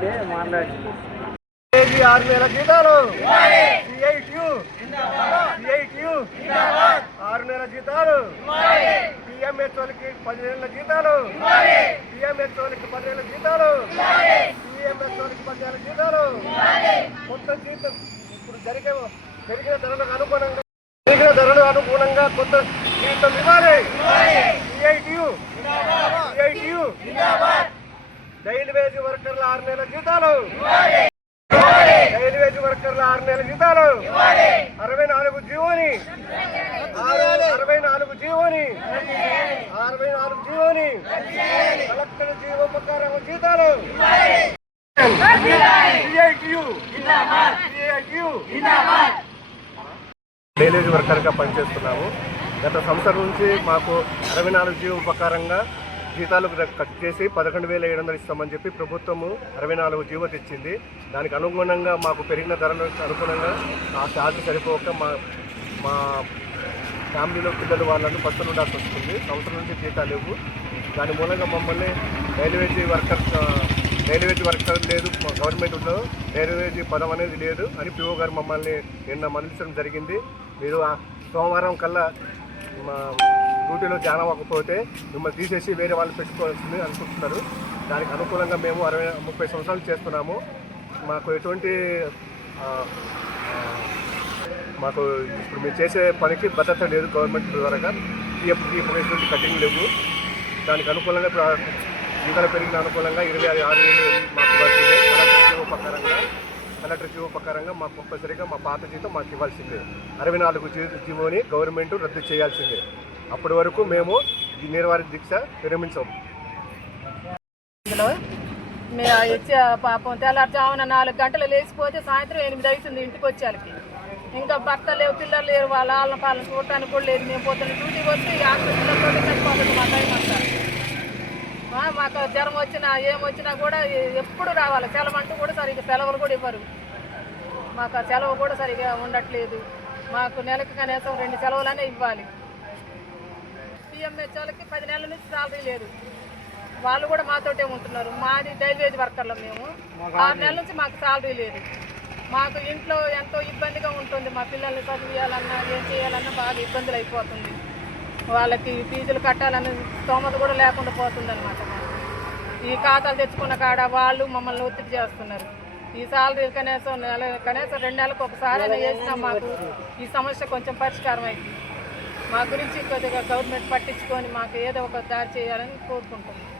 అంటే మాట్లాడి. కేజీ ఆరు వేల జీతాలు. ఆరు నెలల జీతాలు. పిఎంహెచ్ వాళ్ళకి పది జీతాలు. పిఎంహెచ్ వాళ్ళకి పది జీతాలు. పిఎంహెచ్ వాళ్ళకి జీతాలు. కొత్త జీతం. ఇప్పుడు జరిగే పెరిగిన ధరలకు అనుగుణంగా పెరిగిన ధరలకు అనుగుణంగా కొత్త జీతం ఇవ్వాలి సిఐటియు సిఐటియు డైలీ వేజ్ వర్కర్ల ఆరు నెలల జీతాలు రైల్వేజ్ వర్కర్ల ఆరు నెలల జీతాలు. అరవై నాలుగు జీవోని. ఆరు- అరవై నాలుగు జీవోని. అరవై నాలుగు జీవోని. కలెక్టర్ జీవో ప్రకారం జీతాలు. రైల్వేజ్ వర్కర్గా పనిచేస్తున్నాము. గత సంవత్సరం నుంచి మాకు అరవై నాలుగు జీవో ప్రకారంగా జీతాలు కట్ చేసి పదకొండు వేల ఏడు వందలు ఇస్తామని చెప్పి ప్రభుత్వము అరవై నాలుగు జీవో తెచ్చింది. దానికి అనుగుణంగా మాకు పెరిగిన ధరలకు అనుగుణంగా ఆ శాలరీ సరిపోక మా మా ఫ్యామిలీలో పిల్లలు వాళ్ళను బస్సులు ఉండాల్సి వస్తుంది. సంవత్సరం నుంచి జీతాలు లేవు. దాని మూలంగా మమ్మల్ని రైల్వేజీ వర్కర్ రైల్వేజీ వర్కర్ లేదు మా గవర్నమెంట్లో రైల్వేజీ పదం అనేది లేదు అని పిఓ గారు మమ్మల్ని నిన్న మరణించడం జరిగింది. మీరు ఆ సోమవారం కల్లా మా డ్యూటీలో జాయిన్ అవ్వకపోతే మిమ్మల్ని తీసేసి వేరే వాళ్ళు పెట్టుకోవాల్సింది అనుకుంటున్నారు. దానికి అనుకూలంగా మేము అరవై ముప్పై సంవత్సరాలు చేస్తున్నాము. మాకు ఎటువంటి మాకు ఇప్పుడు మేము చేసే పనికి భద్రత లేదు గవర్నమెంట్ ద్వారా. పిఎఫ్ పిఎఫ్ ఎటువంటి కటింగ్ లేవు. దానికి అనుకూలంగా ఇప్పుడు జీతాలు పెరిగిన అనుకూలంగా ఇరవై ఆరు ఆరు వేలు మాకు ఇవ్వాల్సిందే. కలెక్టర్ జీవో ప్రకారంగా కలెక్టర్ జీవో ప్రకారంగా మాకు కంపల్సరీగా మా పాత జీతం మాకు ఇవ్వాల్సిందే. అరవై నాలుగు జీవోని గవర్నమెంట్ రద్దు చేయాల్సిందే. అప్పటి వరకు మేము ఈ దీక్ష విరమించాము ఇందులో మేము ఇచ్చే పాపం తెల్లారుజామున నాలుగు గంటలు లేచిపోతే సాయంత్రం ఎనిమిది అవుతుంది ఇంటికి వచ్చేళ్ళకి ఇంకా భర్త లేవు పిల్లలు లేరు వాళ్ళ వాళ్ళ పాలన చూడటానికి కూడా లేదు. మేము పొద్దున్న డ్యూటీ వచ్చి ఆసుపత్రిలో చనిపోతుంది మా టైం అంతా ఆ, మాకు జ్వరం వచ్చినా ఏమొచ్చినా కూడా ఎప్పుడు రావాలి. సెలవు కూడా సరిగ్గా సెలవులు కూడా ఇవ్వరు. మాకు ఆ సెలవు కూడా సరిగ్గా ఉండట్లేదు. మాకు నెలకు కనీసం రెండు సెలవులనే ఇవ్వాలి. పిఎంహెచ్ వాళ్ళకి పది నెలల నుంచి సాలరీ లేదు. వాళ్ళు కూడా మాతోటే ఉంటున్నారు. మాది డైవేజ్ వర్కర్లు మేము. ఆరు నెలల నుంచి మాకు సాలరీ లేదు. మాకు ఇంట్లో ఎంతో ఇబ్బందిగా ఉంటుంది. మా పిల్లల్ని చదివియాలన్నా ఏం చేయాలన్నా బాగా ఇబ్బందులు అయిపోతుంది. వాళ్ళకి ఫీజులు కట్టాలనే స్తోమత కూడా లేకుండా పోతుంది అనమాట ఈ ఖాతాలు తెచ్చుకున్న కాడ వాళ్ళు మమ్మల్ని ఒత్తిడి చేస్తున్నారు. ఈ సాలరీ కనీసం నెల కనీసం రెండు నెలలకు ఒకసారి అయినా చేసినా మాకు ఈ సమస్య కొంచెం పరిష్కారం అయింది. మా గురించి కొద్దిగా గవర్నమెంట్ పట్టించుకొని మాకు ఏదో ఒక దారి చేయాలని కోరుకుంటున్నాం.